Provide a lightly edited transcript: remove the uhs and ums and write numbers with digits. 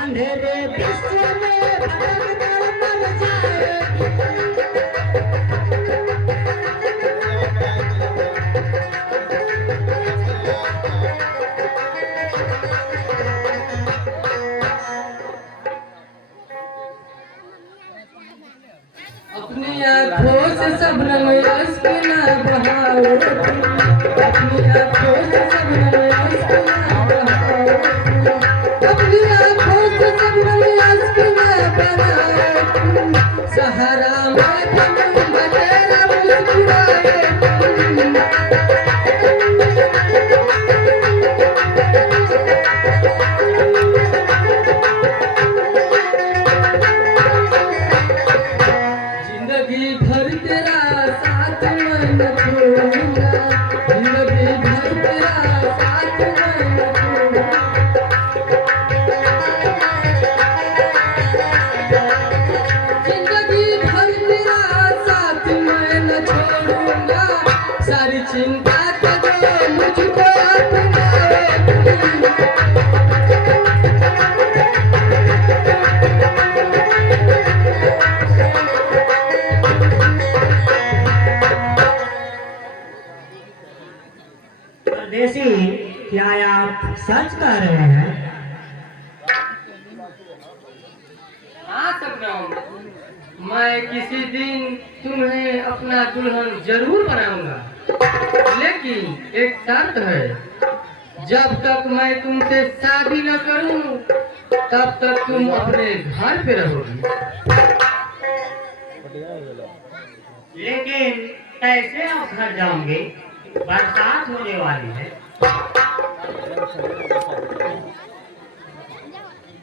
अंधेरे विश्व में भटक कर मर जाएगी। अपनी आँखों से सब रंग अश्क ना बहाओ, अपनी आँखों से सब रंग अश्क ना बहाओ, अपनी आँखों से सब रंग अश्क ना बहाओ। सहारा में तुम बतेरा मुस्कुराए जिंदगी भर तेरा साथ मैं न छोड़ूंगा, जिंदगी भर तेरा साथ मैं न छोड़ूंगा। जिंदगी भर तेरा साथ मैं न छोड़ूंगा, सारी चिंता का जो मुझको अपनाए। परदेसी, क्या आप सच कह रहे हैं? हाँ सतराम, मैं किसी दिन तुम्हें अपना दुल्हन जरूर बनाऊंगा, लेकिन एक शर्त है, जब तक मैं तुमसे शादी न करूं तब तक तुम अपने घर पे रहोगी। लेकिन कैसे आप घर जाओगे? बरसात होने वाली है।